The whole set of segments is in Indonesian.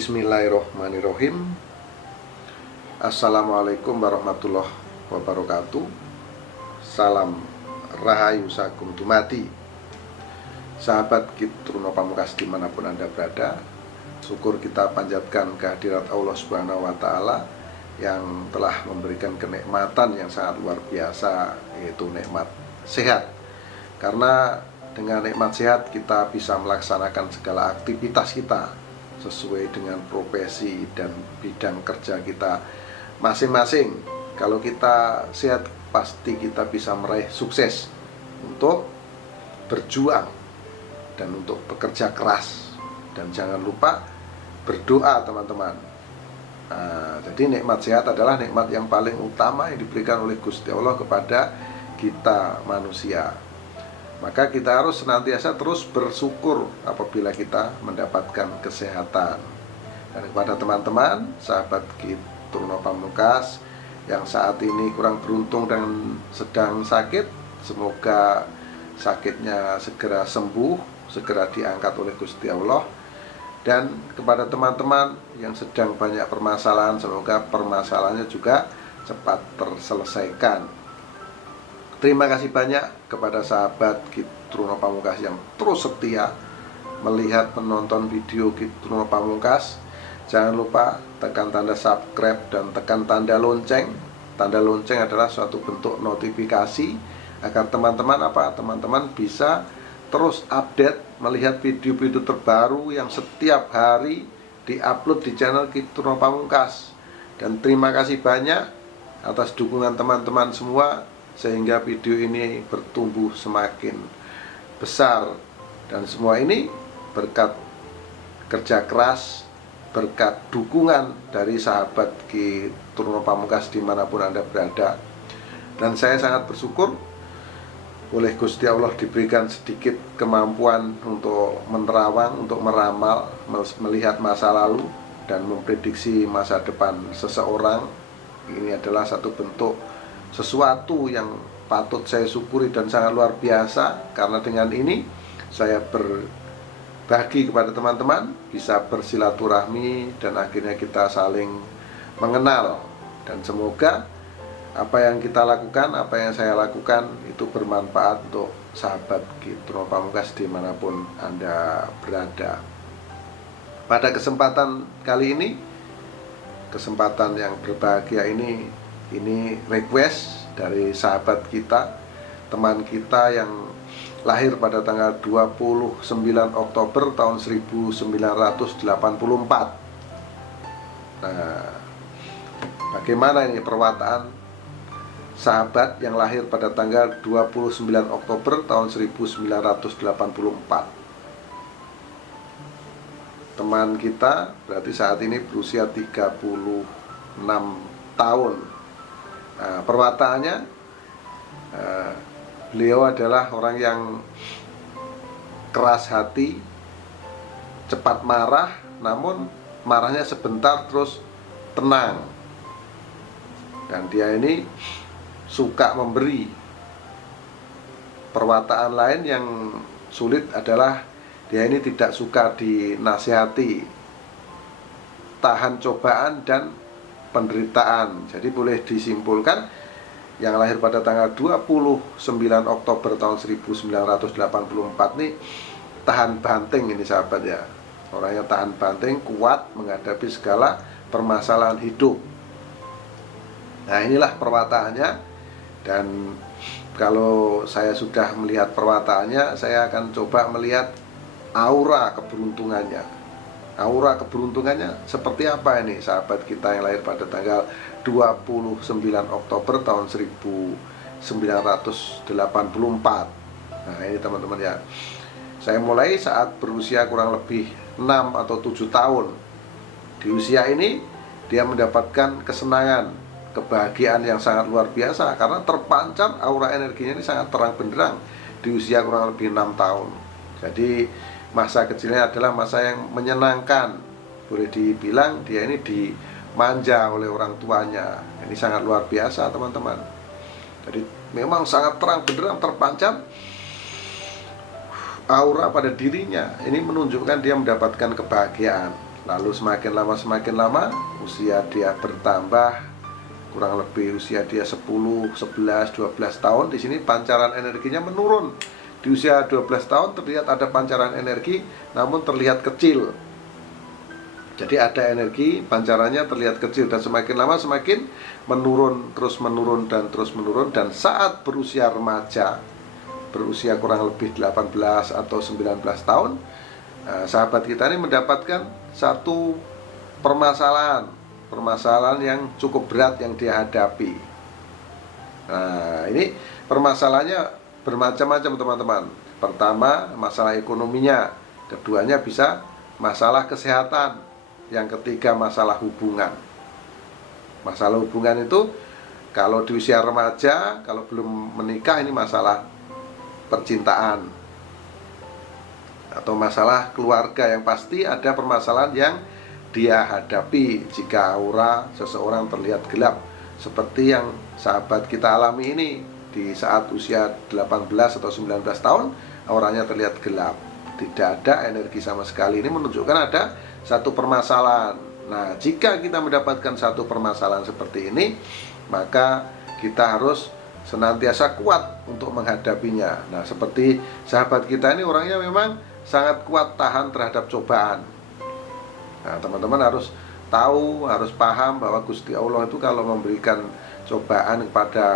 Bismillahirrohmanirrohim. Assalamualaikum warahmatullahi wabarakatuh. Salam rahayu sakum dumadi. Sahabat Kitruno Pamungkas dimanapun Anda berada, syukur kita panjatkan kehadirat Allah Subhanahu wa Ta'ala yang telah memberikan kenikmatan yang sangat luar biasa, yaitu nikmat sehat. Karena dengan nikmat sehat kita bisa melaksanakan segala aktivitas kita sesuai dengan profesi dan bidang kerja kita masing-masing. Kalau kita sehat, pasti kita bisa meraih sukses untuk berjuang dan untuk bekerja keras. Dan jangan lupa berdoa, teman-teman. Jadi nikmat sehat adalah nikmat yang paling utama yang diberikan oleh Gusti Allah kepada kita manusia. Maka kita harus senantiasa terus bersyukur apabila kita mendapatkan kesehatan. Dan kepada teman-teman, sahabat Kitruno Pamungkas yang saat ini kurang beruntung dan sedang sakit, semoga sakitnya segera sembuh, segera diangkat oleh Gusti Allah. Dan kepada teman-teman yang sedang banyak permasalahan, semoga permasalahannya juga cepat terselesaikan. Terima kasih banyak kepada sahabat Kitruno Pamungkas yang terus setia melihat menonton video Kitruno Pamungkas. Jangan lupa tekan tanda subscribe dan tekan tanda lonceng. Tanda lonceng adalah suatu bentuk notifikasi agar teman-teman bisa terus update melihat video-video terbaru yang setiap hari diupload di channel Kitruno Pamungkas. Dan terima kasih banyak atas dukungan teman-teman semua, sehingga video ini bertumbuh semakin besar. Dan semua ini berkat kerja keras, berkat dukungan dari sahabat Kitruno Pamungkas dimanapun Anda berada. Dan saya sangat bersyukur oleh Gusti Allah diberikan sedikit kemampuan untuk menerawang, untuk meramal, melihat masa lalu dan memprediksi masa depan seseorang. Ini adalah satu bentuk sesuatu yang patut saya syukuri dan sangat luar biasa. Karena dengan ini saya berbagi kepada teman-teman, bisa bersilaturahmi dan akhirnya kita saling mengenal. Dan semoga apa yang kita lakukan, apa yang saya lakukan itu bermanfaat untuk sahabat Kitruno Pamungkas dimanapun Anda berada. Pada kesempatan kali ini, kesempatan yang berbahagia ini request dari sahabat kita, teman kita yang lahir pada tanggal 29 Oktober tahun 1984. Nah, bagaimana ini perwataan sahabat yang lahir pada tanggal 29 Oktober tahun 1984? Teman kita berarti saat ini berusia 36 tahun. Nah, perwataannya, beliau adalah orang yang keras hati, cepat marah, namun marahnya sebentar terus tenang. Dan dia ini suka memberi. Perwataan lain yang sulit adalah dia ini tidak suka dinasihati, tahan cobaan dan penderitaan. Jadi boleh disimpulkan yang lahir pada tanggal 29 Oktober tahun 1984 ini tahan banting ini, sahabat ya. Orangnya tahan banting, kuat menghadapi segala permasalahan hidup. Nah, inilah perwataannya. Dan kalau saya sudah melihat perwataannya, saya akan coba melihat aura keberuntungannya. Aura keberuntungannya seperti apa ini sahabat kita yang lahir pada tanggal 29 Oktober tahun 1984. Nah, ini teman-teman ya. Saya mulai saat berusia kurang lebih 6 atau 7 tahun. Di usia ini dia mendapatkan kesenangan, kebahagiaan yang sangat luar biasa karena terpancar aura energinya ini sangat terang benderang di usia kurang lebih 6 tahun. Jadi masa kecilnya adalah masa yang menyenangkan. Boleh dibilang dia ini dimanja oleh orang tuanya. Ini sangat luar biasa, teman-teman. Jadi memang sangat terang benderang, terpancar aura pada dirinya. Ini menunjukkan dia mendapatkan kebahagiaan. Lalu semakin lama usia dia bertambah, kurang lebih usia dia 10, 11, 12 tahun. Di sini pancaran energinya menurun. Di usia 12 tahun terlihat ada pancaran energi, namun terlihat kecil. Jadi ada energi, pancarannya terlihat kecil, dan semakin lama semakin menurun, terus menurun dan terus menurun. Dan saat berusia remaja, berusia kurang lebih 18 atau 19 tahun, sahabat kita ini mendapatkan satu permasalahan yang cukup berat yang dia hadapi. Nah, ini permasalahannya bermacam-macam, teman-teman. Pertama, masalah ekonominya. Keduanya bisa masalah kesehatan. Yang ketiga, masalah hubungan. Masalah hubungan itu kalau di usia remaja, kalau belum menikah, ini masalah percintaan atau masalah keluarga. Yang pasti ada permasalahan yang dia hadapi jika aura seseorang terlihat gelap, seperti yang sahabat kita alami ini. Di saat usia 18 atau 19 tahun, auranya terlihat gelap, tidak ada energi sama sekali. Ini menunjukkan ada satu permasalahan. Nah, jika kita mendapatkan satu permasalahan seperti ini, maka kita harus senantiasa kuat untuk menghadapinya. Nah, seperti sahabat kita ini orangnya memang sangat kuat tahan terhadap cobaan. Nah, teman-teman harus tahu, harus paham bahwa Gusti Allah itu kalau memberikan cobaan kepada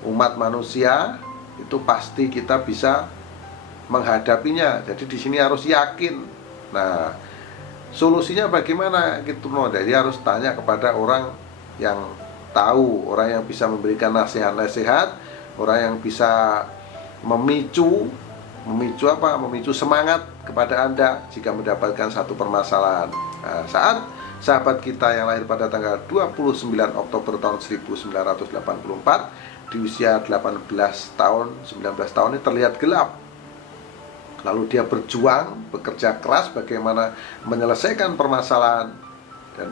umat manusia, itu pasti kita bisa menghadapinya. Jadi di sini harus yakin. Nah, solusinya bagaimana gitu loh. Jadi harus tanya kepada orang yang tahu, orang yang bisa memberikan nasihat-nasihat, orang yang bisa memicu semangat kepada Anda jika mendapatkan satu permasalahan. Nah, saat sahabat kita yang lahir pada tanggal 29 Oktober tahun 1984 di usia 18 tahun, 19 tahun ini terlihat gelap. Lalu dia berjuang, bekerja keras bagaimana menyelesaikan permasalahan. Dan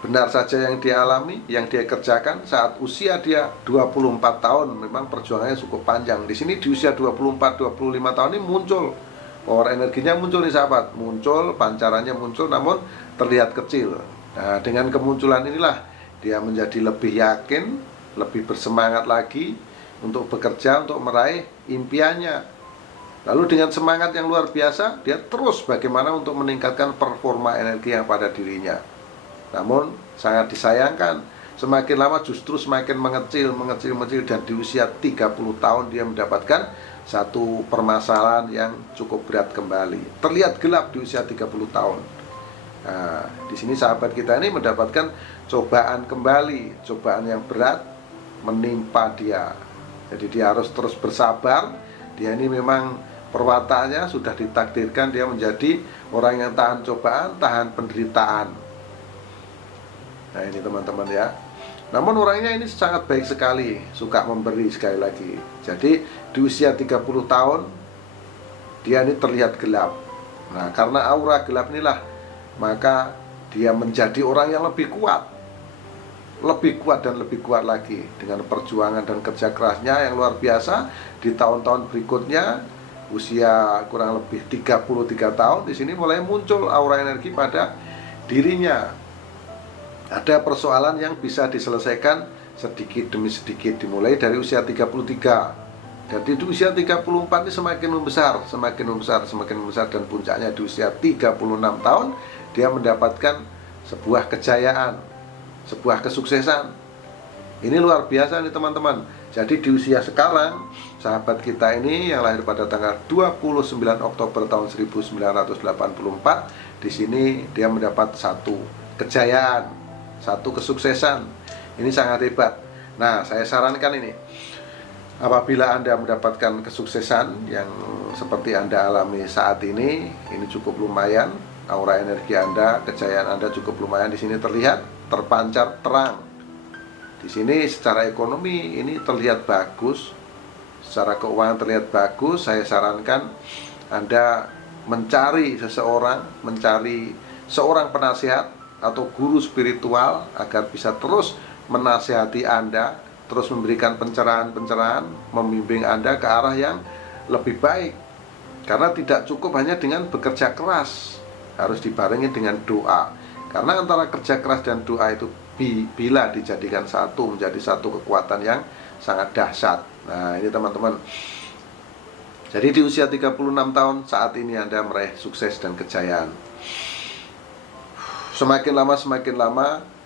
benar saja yang dia alami, yang dia kerjakan saat usia dia 24 tahun. Memang perjuangannya cukup panjang. Di sini di usia 24-25 tahun ini muncul power energinya, muncul nih sahabat. Muncul, pancarannya muncul, namun terlihat kecil. Nah, dengan kemunculan inilah dia menjadi lebih yakin, lebih bersemangat lagi untuk bekerja, untuk meraih impiannya. Lalu dengan semangat yang luar biasa, dia terus bagaimana untuk meningkatkan performa energi yang pada dirinya. Namun sangat disayangkan, semakin lama justru semakin mengecil, dan di usia 30 tahun dia mendapatkan satu permasalahan yang cukup berat kembali. Terlihat gelap di usia 30 tahun. Nah, di sini sahabat kita ini mendapatkan cobaan kembali, cobaan yang berat menimpa dia. Jadi dia harus terus bersabar. Dia ini memang perwataannya sudah ditakdirkan dia menjadi orang yang tahan cobaan, tahan penderitaan. Nah, ini teman-teman ya. Namun orangnya ini sangat baik sekali, suka memberi sekali lagi. Jadi di usia 30 tahun dia ini terlihat gelap. Nah, karena aura gelap inilah, maka dia menjadi orang yang lebih kuat dan lebih kuat lagi dengan perjuangan dan kerja kerasnya yang luar biasa. Di tahun-tahun berikutnya, usia kurang lebih 33 tahun, di sini mulai muncul aura energi pada dirinya. Ada persoalan yang bisa diselesaikan sedikit demi sedikit, dimulai dari usia 33. Jadi di usia 34 ini semakin membesar, dan puncaknya di usia 36 tahun dia mendapatkan sebuah kejayaan, sebuah kesuksesan. Ini luar biasa nih teman-teman. Jadi di usia sekarang, sahabat kita ini yang lahir pada tanggal 29 Oktober tahun 1984, di sini dia mendapat satu kejayaan, satu kesuksesan. Ini sangat hebat. Nah, saya sarankan ini, apabila Anda mendapatkan kesuksesan yang seperti Anda alami saat ini cukup lumayan. Aura energi Anda, kejayaan Anda cukup lumayan. Di sini terlihat terpancar terang. Di sini secara ekonomi ini terlihat bagus, secara keuangan terlihat bagus. Saya sarankan Anda mencari seorang penasihat atau guru spiritual agar bisa terus menasihati Anda, terus memberikan pencerahan-pencerahan, membimbing Anda ke arah yang lebih baik. Karena tidak cukup hanya dengan bekerja keras. harus dibarengi dengan doa. Karena antara kerja keras dan doa itu bila dijadikan satu, menjadi satu kekuatan yang sangat dahsyat. Nah, ini teman-teman. Jadi di usia 36 tahun saat ini Anda meraih sukses dan kejayaan. Semakin lama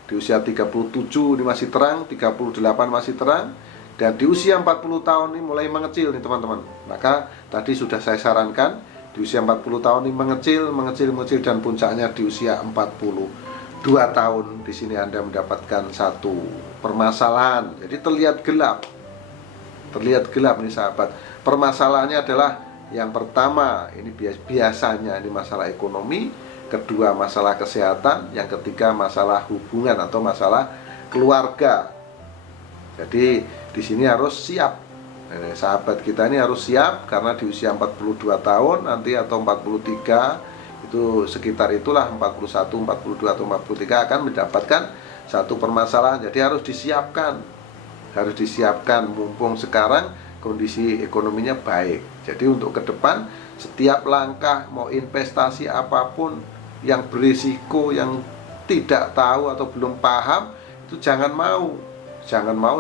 di usia 37 ini masih terang, 38 masih terang, dan di usia 40 tahun ini mulai mengecil nih teman-teman. Maka tadi sudah saya sarankan di usia 40 tahun ini mengecil dan puncaknya di usia 42 tahun. Di sini Anda mendapatkan satu permasalahan. Jadi terlihat gelap nih sahabat. Permasalahannya adalah yang pertama ini biasanya ini masalah ekonomi, kedua masalah kesehatan, yang ketiga masalah hubungan atau masalah keluarga. Jadi di sini harus siap. Sahabat kita ini harus siap karena di usia 42 tahun nanti atau 43 itu sekitar itulah 41, 42 atau 43 akan mendapatkan satu permasalahan. Jadi harus disiapkan. Harus disiapkan mumpung sekarang kondisi ekonominya baik. Jadi untuk ke depan setiap langkah mau investasi apapun yang berisiko, yang tidak tahu atau belum paham, itu jangan mau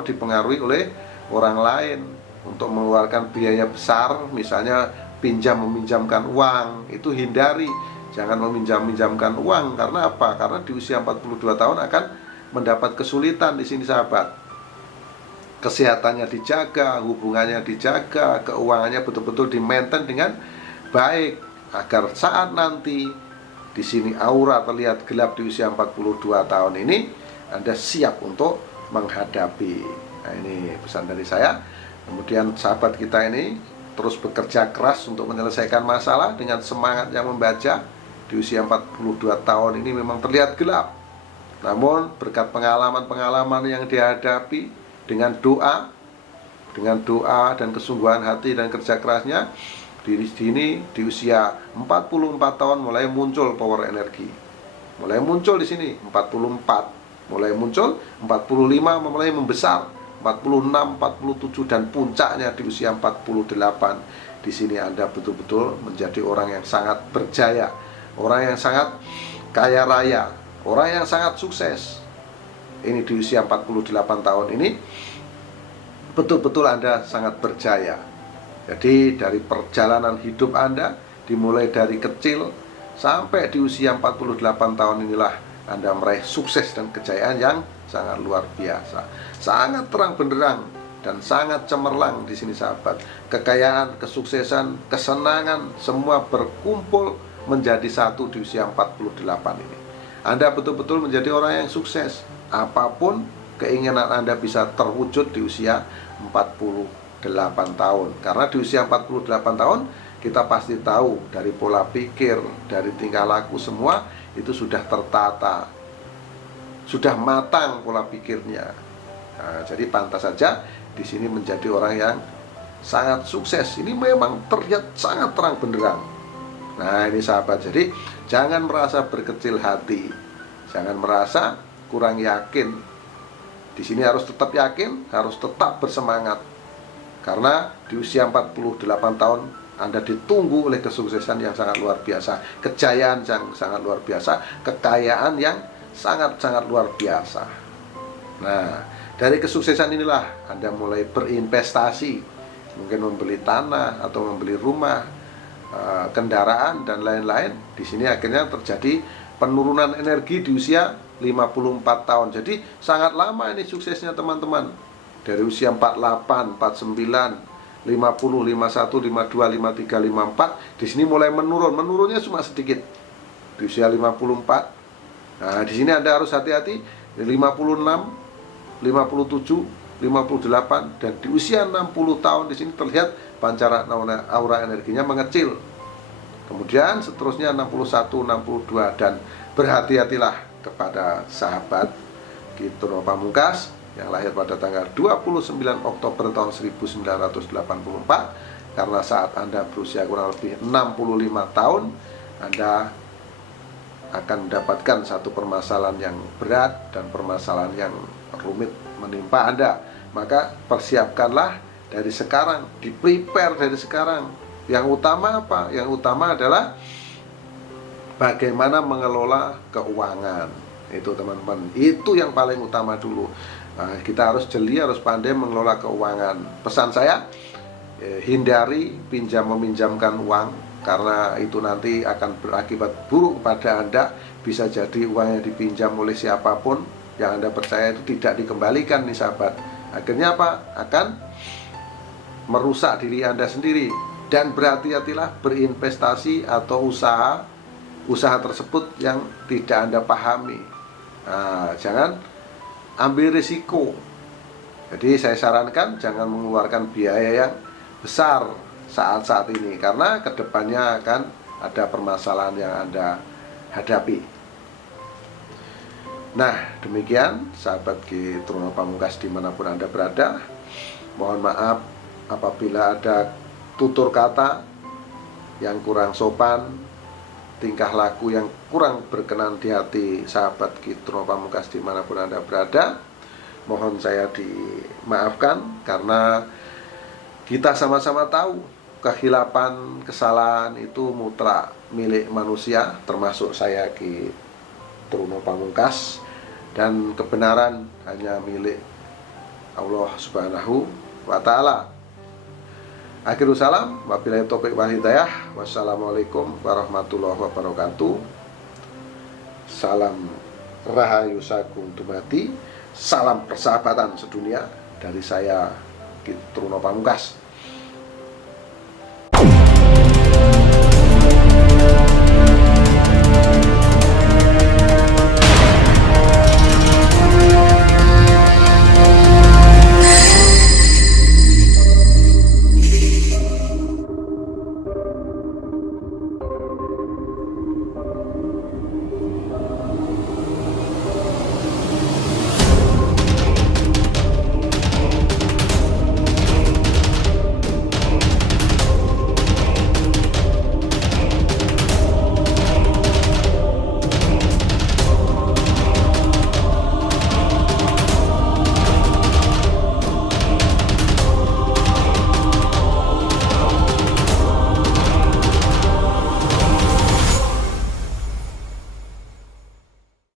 dipengaruhi oleh orang lain untuk mengeluarkan biaya besar, misalnya meminjamkan uang, itu hindari. Jangan meminjamkan uang. Karena apa? Karena di usia 42 tahun akan mendapat kesulitan di sini sahabat. Kesehatannya dijaga, hubungannya dijaga, keuangannya betul-betul di-maintain dengan baik agar saat nanti di sini aura terlihat gelap di usia 42 tahun ini, Anda siap untuk menghadapi. Nah, ini pesan dari saya. Kemudian sahabat kita ini terus bekerja keras untuk menyelesaikan masalah dengan semangat yang membaca. Di usia 42 tahun ini memang terlihat gelap, namun berkat pengalaman-pengalaman yang dihadapi, dengan doa dan kesungguhan hati dan kerja kerasnya, di sini di usia 44 tahun mulai muncul power energi. Mulai muncul di sini 44, mulai muncul 45, mulai membesar 46, 47 dan puncaknya di usia 48. Di sini Anda betul-betul menjadi orang yang sangat berjaya, orang yang sangat kaya raya, orang yang sangat sukses. Ini di usia 48 tahun ini betul-betul Anda sangat berjaya. Jadi dari perjalanan hidup Anda dimulai dari kecil sampai di usia 48 tahun inilah Anda meraih sukses dan kejayaan yang sangat luar biasa. Sangat terang benderang dan sangat cemerlang di sini sahabat. Kekayaan, kesuksesan, kesenangan semua berkumpul menjadi satu di usia 48 ini. Anda betul-betul menjadi orang yang sukses. Apapun keinginan Anda bisa terwujud di usia 48 tahun. Karena di usia 48 tahun kita pasti tahu dari pola pikir, dari tingkah laku semua itu sudah tertata, sudah matang pola pikirnya. Nah, jadi pantas saja di sini menjadi orang yang sangat sukses. Ini memang terlihat sangat terang benderang. Nah, ini sahabat, jadi jangan merasa berkecil hati, jangan merasa kurang yakin. Di sini harus tetap yakin, harus tetap bersemangat. Karena di usia 48 tahun Anda ditunggu oleh kesuksesan yang sangat luar biasa, kejayaan yang sangat luar biasa, kekayaan yang sangat-sangat luar biasa. Nah, dari kesuksesan inilah Anda mulai berinvestasi, mungkin membeli tanah atau membeli rumah, kendaraan dan lain-lain. Di sini akhirnya terjadi penurunan energi di usia 54 tahun. Jadi sangat lama ini suksesnya teman-teman. Dari usia 48, 49, 50, 51, 52, 53, 54, di sini mulai menurun. Menurunnya cuma sedikit. Di usia 54. Nah, di sini Anda harus hati-hati. 56, 57, 58 dan di usia 60 tahun di sini terlihat pancaran aura energinya mengecil. Kemudian seterusnya 61, 62 dan berhati-hatilah kepada sahabat Kitruno Pamungkas yang lahir pada tanggal 29 Oktober tahun 1984, karena saat Anda berusia kurang lebih 65 tahun Anda akan mendapatkan satu permasalahan yang berat dan permasalahan yang rumit menimpa Anda. Maka persiapkanlah dari sekarang, di-prepare dari sekarang. Yang utama apa? Yang utama adalah bagaimana mengelola keuangan. Itu teman-teman, itu yang paling utama dulu. Nah, kita harus jeli, harus pandai mengelola keuangan. Pesan saya, hindari pinjam-meminjamkan uang, karena itu nanti akan berakibat buruk pada Anda. Bisa jadi uang yang dipinjam oleh siapapun yang Anda percaya itu tidak dikembalikan nih sahabat. Akhirnya apa? Akan merusak diri Anda sendiri. Dan berhati-hatilah berinvestasi atau usaha tersebut yang tidak Anda pahami. Nah, jangan ambil risiko. Jadi saya sarankan jangan mengeluarkan biaya yang besar saat-saat ini, karena kedepannya akan ada permasalahan yang Anda hadapi. Nah, demikian sahabat Truno Pamungkas dimanapun Anda berada. Mohon maaf apabila ada tutur kata yang kurang sopan, tingkah laku yang kurang berkenan di hati sahabat Truno Pamungkas dimanapun Anda berada. Mohon saya dimaafkan, karena kita sama-sama tahu kehilapan, kesalahan itu mutlak milik manusia, termasuk saya Truno Pamungkas, dan kebenaran hanya milik Allah Subhanahu wa Ta'ala. Akhirul salam, wabillahi taufiq wal hidayah. Wassalamualaikum warahmatullahi wabarakatuh. Salam Rahayu Sagung Dumadi, salam persahabatan sedunia dari saya Truno Pamungkas.